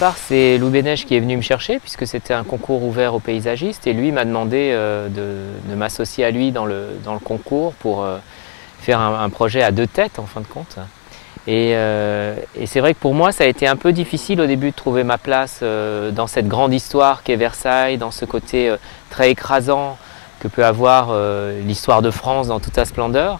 départ, c'est Louis Bénèche qui est venu me chercher, puisque c'était un concours ouvert aux paysagistes, et lui m'a demandé de m'associer à lui dans le concours pour faire un projet à deux têtes, en fin de compte. Et c'est vrai que pour moi, ça a été un peu difficile au début de trouver ma place dans cette grande histoire qu'est Versailles, dans ce côté très écrasant que peut avoir l'histoire de France dans toute sa splendeur.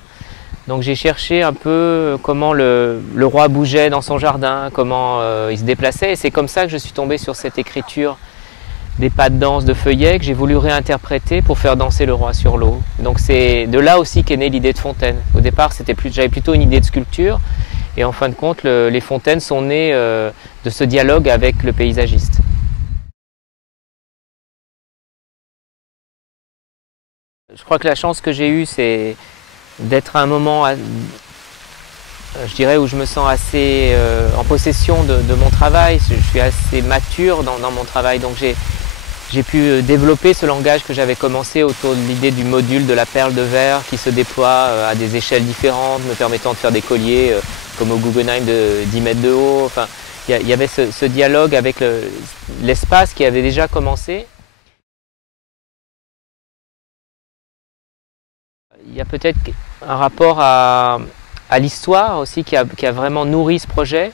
Donc j'ai cherché un peu comment le roi bougeait dans son jardin, comment il se déplaçait. Et c'est comme ça que je suis tombé sur cette écriture des pas de danse de Feuillet que j'ai voulu réinterpréter pour faire danser le roi sur l'eau. Donc c'est de là aussi qu'est née l'idée de fontaine. Au départ, j'avais plutôt une idée de sculpture. Et en fin de compte, les fontaines sont nées de ce dialogue avec le paysagiste. Je crois que la chance que j'ai eue, c'est d'être à un moment, je dirais, où je me sens assez en possession de mon travail. Je suis assez mature dans mon travail, donc j'ai pu développer ce langage que j'avais commencé autour de l'idée du module de la perle de verre qui se déploie à des échelles différentes, me permettant de faire des colliers comme au Guggenheim de 10 mètres de haut. Enfin, il y avait ce dialogue avec l'espace qui avait déjà commencé. Il y a peut-être un rapport à l'histoire aussi qui a vraiment nourri ce projet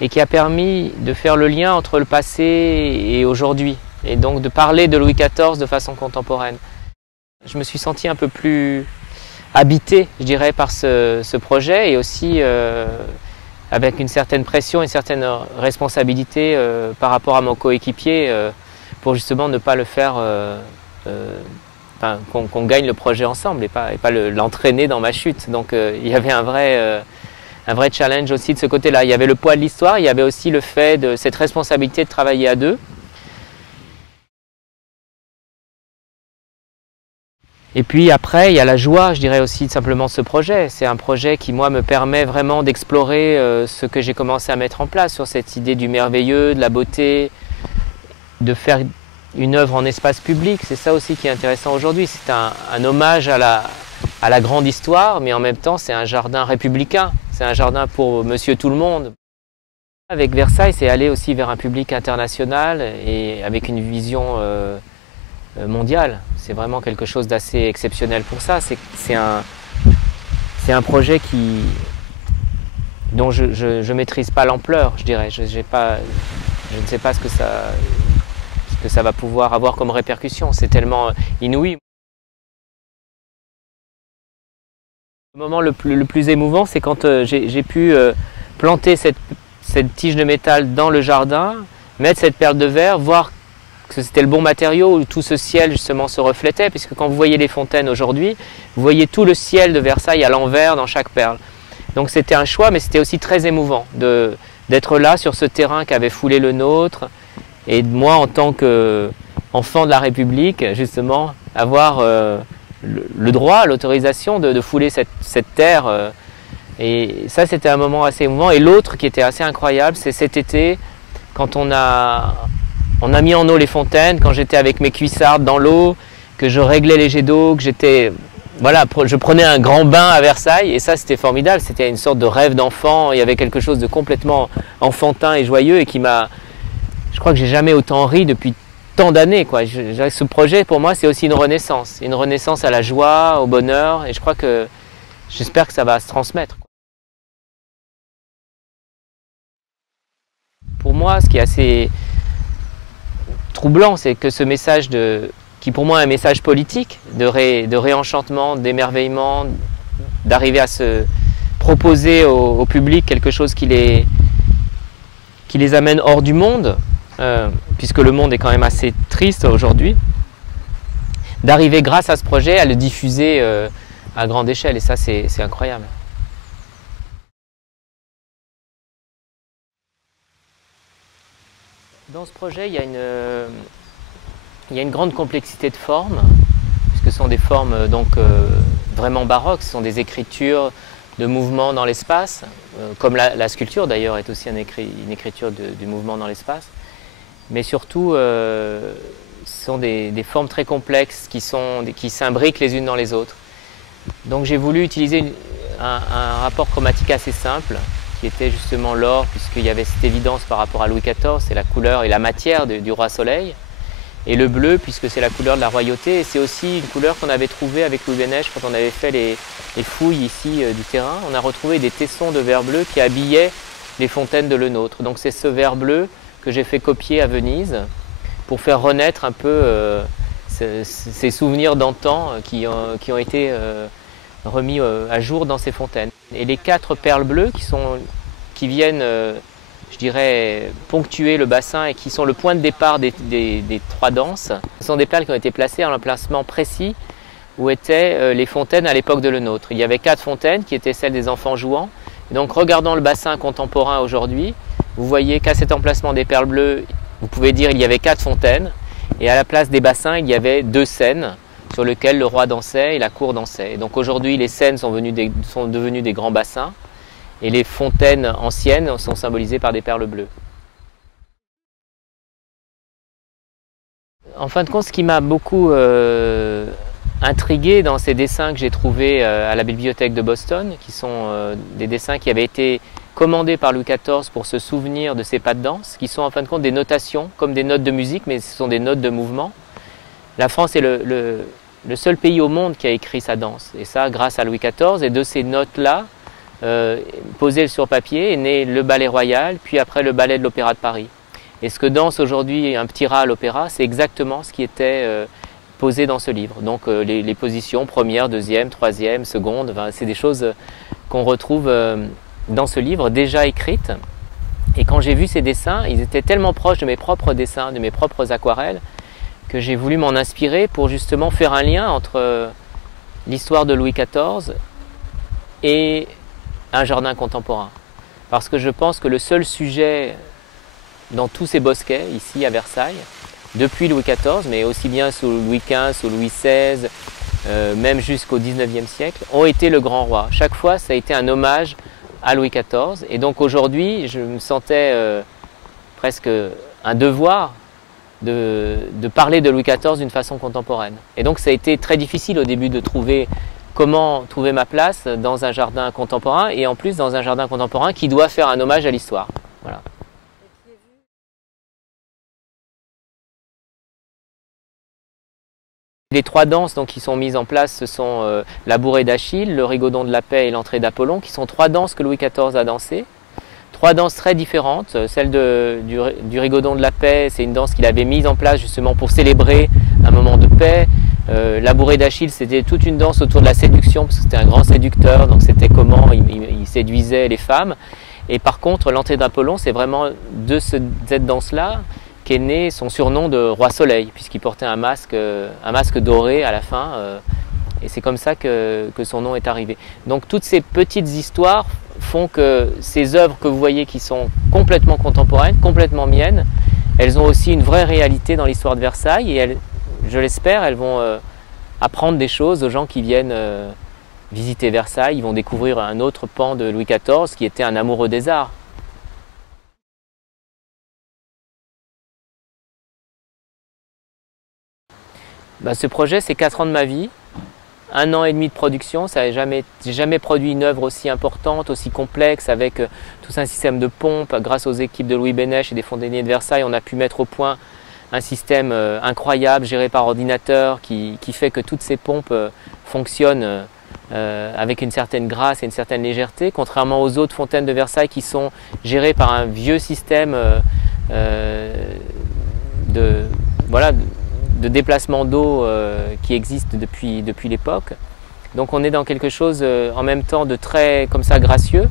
et qui a permis de faire le lien entre le passé et aujourd'hui. Et donc de parler de Louis XIV de façon contemporaine. Je me suis senti un peu plus habité, je dirais, par ce projet et aussi avec une certaine pression, une certaine responsabilité par rapport à mon coéquipier pour justement ne pas le faire, qu'on gagne le projet ensemble et pas l'entraîner dans ma chute. Donc il y avait un vrai challenge aussi de ce côté-là. Il y avait le poids de l'histoire, il y avait aussi le fait de cette responsabilité de travailler à deux. Et puis après, il y a la joie, je dirais aussi, simplement de ce projet. C'est un projet qui, moi, me permet vraiment d'explorer ce que j'ai commencé à mettre en place sur cette idée du merveilleux, de la beauté, de faire une œuvre en espace public. C'est ça aussi qui est intéressant aujourd'hui. C'est un hommage à la grande histoire, mais en même temps, c'est un jardin républicain. C'est un jardin pour monsieur tout le monde. Avec Versailles, c'est aller aussi vers un public international et avec une vision mondiale. C'est vraiment quelque chose d'assez exceptionnel pour ça. C'est un projet dont je ne maîtrise pas l'ampleur, je dirais. Je ne sais pas ce que ça va pouvoir avoir comme répercussion. C'est tellement inouï. Le moment le plus émouvant, c'est quand j'ai pu planter cette tige de métal dans le jardin, mettre cette perle de verre, voir que c'était le bon matériau où tout ce ciel justement se reflétait, puisque quand vous voyez les fontaines aujourd'hui, vous voyez tout le ciel de Versailles à l'envers dans chaque perle. Donc c'était un choix, mais c'était aussi très émouvant d'être là sur ce terrain qui avait foulé le nôtre, et moi en tant qu'enfant de la République, justement, avoir le droit, l'autorisation de fouler cette terre. Et ça, c'était un moment assez émouvant. Et l'autre qui était assez incroyable, c'est cet été, quand on a mis en eau les fontaines, quand j'étais avec mes cuissardes dans l'eau, que je réglais les jets d'eau, que je prenais un grand bain à Versailles, et ça c'était formidable, c'était une sorte de rêve d'enfant, il y avait quelque chose de complètement enfantin et joyeux, et je crois que j'ai jamais autant ri depuis tant d'années, quoi. Ce projet pour moi c'est aussi une renaissance à la joie, au bonheur, et j'espère que ça va se transmettre. Pour moi, ce qui est assez troublant, c'est que ce message qui pour moi est un message politique, de réenchantement, d'émerveillement, d'arriver à se proposer au public quelque chose qui les amène hors du monde, puisque le monde est quand même assez triste aujourd'hui, d'arriver grâce à ce projet à le diffuser à grande échelle, et ça c'est incroyable. Dans ce projet, il y a une grande complexité de formes, puisque ce sont des formes vraiment baroques, ce sont des écritures de mouvement dans l'espace, comme la sculpture d'ailleurs est aussi une écriture du mouvement dans l'espace. Mais surtout, ce sont des formes très complexes qui s'imbriquent les unes dans les autres. Donc j'ai voulu utiliser un rapport chromatique assez simple, qui était justement l'or, puisqu'il y avait cette évidence par rapport à Louis XIV, c'est la couleur et la matière du roi Soleil. Et le bleu, puisque c'est la couleur de la royauté, et c'est aussi une couleur qu'on avait trouvée avec Louis Bénèche quand on avait fait les fouilles ici du terrain. On a retrouvé des tessons de verre bleu qui habillaient les fontaines de Lenôtre. Donc c'est ce verre bleu que j'ai fait copier à Venise pour faire renaître un peu ces souvenirs d'antan qui ont été remis à jour dans ces fontaines. Et les 4 perles bleues qui viennent je dirais, ponctuer le bassin et qui sont le point de départ des 3 danses. Ce sont des perles qui ont été placées à un emplacement précis où étaient les fontaines à l'époque de Lenôtre. Il y avait 4 fontaines qui étaient celles des enfants jouants. Et donc, regardant le bassin contemporain aujourd'hui, vous voyez qu'à cet emplacement des perles bleues, vous pouvez dire qu'il y avait 4 fontaines. Et à la place des bassins, il y avait 2 scènes sur lesquelles le roi dansait et la cour dansait. Et donc aujourd'hui, les scènes sont devenues des grands bassins. Et les fontaines anciennes sont symbolisées par des perles bleues. En fin de compte, ce qui m'a beaucoup intrigué dans ces dessins que j'ai trouvés à la bibliothèque de Boston, qui sont des dessins qui avaient été commandés par Louis XIV pour se souvenir de ses pas de danse, qui sont en fin de compte des notations, comme des notes de musique, mais ce sont des notes de mouvement. La France est le seul pays au monde qui a écrit sa danse, et ça grâce à Louis XIV, et de ces notes-là, posé sur papier, est né le ballet royal, puis après le ballet de l'Opéra de Paris. Et ce que danse aujourd'hui un petit rat à l'opéra, c'est exactement ce qui était posé dans ce livre. Donc les positions première, deuxième, troisième, seconde, c'est des choses qu'on retrouve dans ce livre déjà écrites. Et quand j'ai vu ces dessins, ils étaient tellement proches de mes propres dessins, de mes propres aquarelles, que j'ai voulu m'en inspirer pour justement faire un lien entre l'histoire de Louis XIV et un jardin contemporain. Parce que je pense que le seul sujet dans tous ces bosquets, ici à Versailles, depuis Louis XIV, mais aussi bien sous Louis XV, sous Louis XVI, même jusqu'au XIXe siècle, ont été le grand roi. Chaque fois, ça a été un hommage à Louis XIV. Et donc aujourd'hui, je me sentais presque un devoir de parler de Louis XIV d'une façon contemporaine. Et donc ça a été très difficile au début de trouver comment trouver ma place dans un jardin contemporain, et en plus dans un jardin contemporain qui doit faire un hommage à l'histoire. Voilà. Les 3 danses donc, qui sont mises en place, ce sont la bourrée d'Achille, le rigodon de la paix et l'entrée d'Apollon, qui sont 3 danses que Louis XIV a dansées. 3 danses très différentes. Celle du rigodon de la paix, c'est une danse qu'il avait mise en place justement pour célébrer un moment de paix. La bourrée d'Achille, c'était toute une danse autour de la séduction, parce que c'était un grand séducteur, donc c'était comment il séduisait les femmes. Et par contre, l'entrée d'Apollon, c'est vraiment de cette danse-là qu'est né son surnom de Roi Soleil, puisqu'il portait un masque doré à la fin, et c'est comme ça que son nom est arrivé. Donc toutes ces petites histoires font que ces œuvres que vous voyez qui sont complètement contemporaines, complètement miennes, elles ont aussi une vraie réalité dans l'histoire de Versailles, et je l'espère, elles vont apprendre des choses aux gens qui viennent visiter Versailles. Ils vont découvrir un autre pan de Louis XIV qui était un amoureux des arts. Ce projet, c'est 4 ans de ma vie, 1 an et demi de production. J'ai jamais produit une œuvre aussi importante, aussi complexe, avec tout un système de pompes. Grâce aux équipes de Louis Bénèche et des fontainiers de Versailles, on a pu mettre au point un système incroyable, géré par ordinateur, qui fait que toutes ces pompes fonctionnent avec une certaine grâce et une certaine légèreté, contrairement aux autres fontaines de Versailles qui sont gérées par un vieux système de déplacement d'eau qui existe depuis l'époque. Donc on est dans quelque chose en même temps de très comme ça gracieux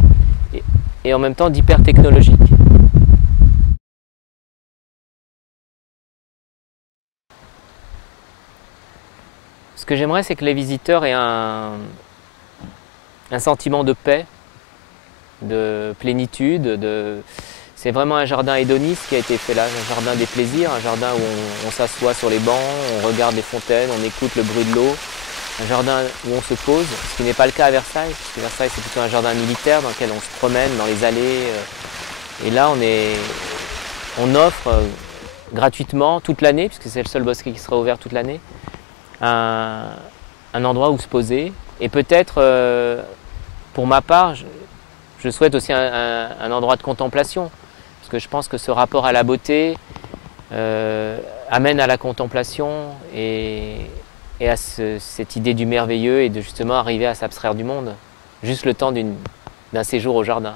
et en même temps d'hyper technologique. Ce que j'aimerais, c'est que les visiteurs aient un sentiment de paix, de plénitude. C'est vraiment un jardin hédoniste qui a été fait là, un jardin des plaisirs, un jardin où on s'assoit sur les bancs, on regarde les fontaines, on écoute le bruit de l'eau, un jardin où on se pose, ce qui n'est pas le cas à Versailles, parce que Versailles c'est plutôt un jardin militaire dans lequel on se promène dans les allées. Et là on offre gratuitement toute l'année, puisque c'est le seul bosquet qui sera ouvert toute l'année, un endroit où se poser. Et peut-être, pour ma part, je souhaite aussi un endroit de contemplation, parce que je pense que ce rapport à la beauté amène à la contemplation et à cette idée du merveilleux et de justement arriver à s'abstraire du monde, juste le temps d'un séjour au jardin.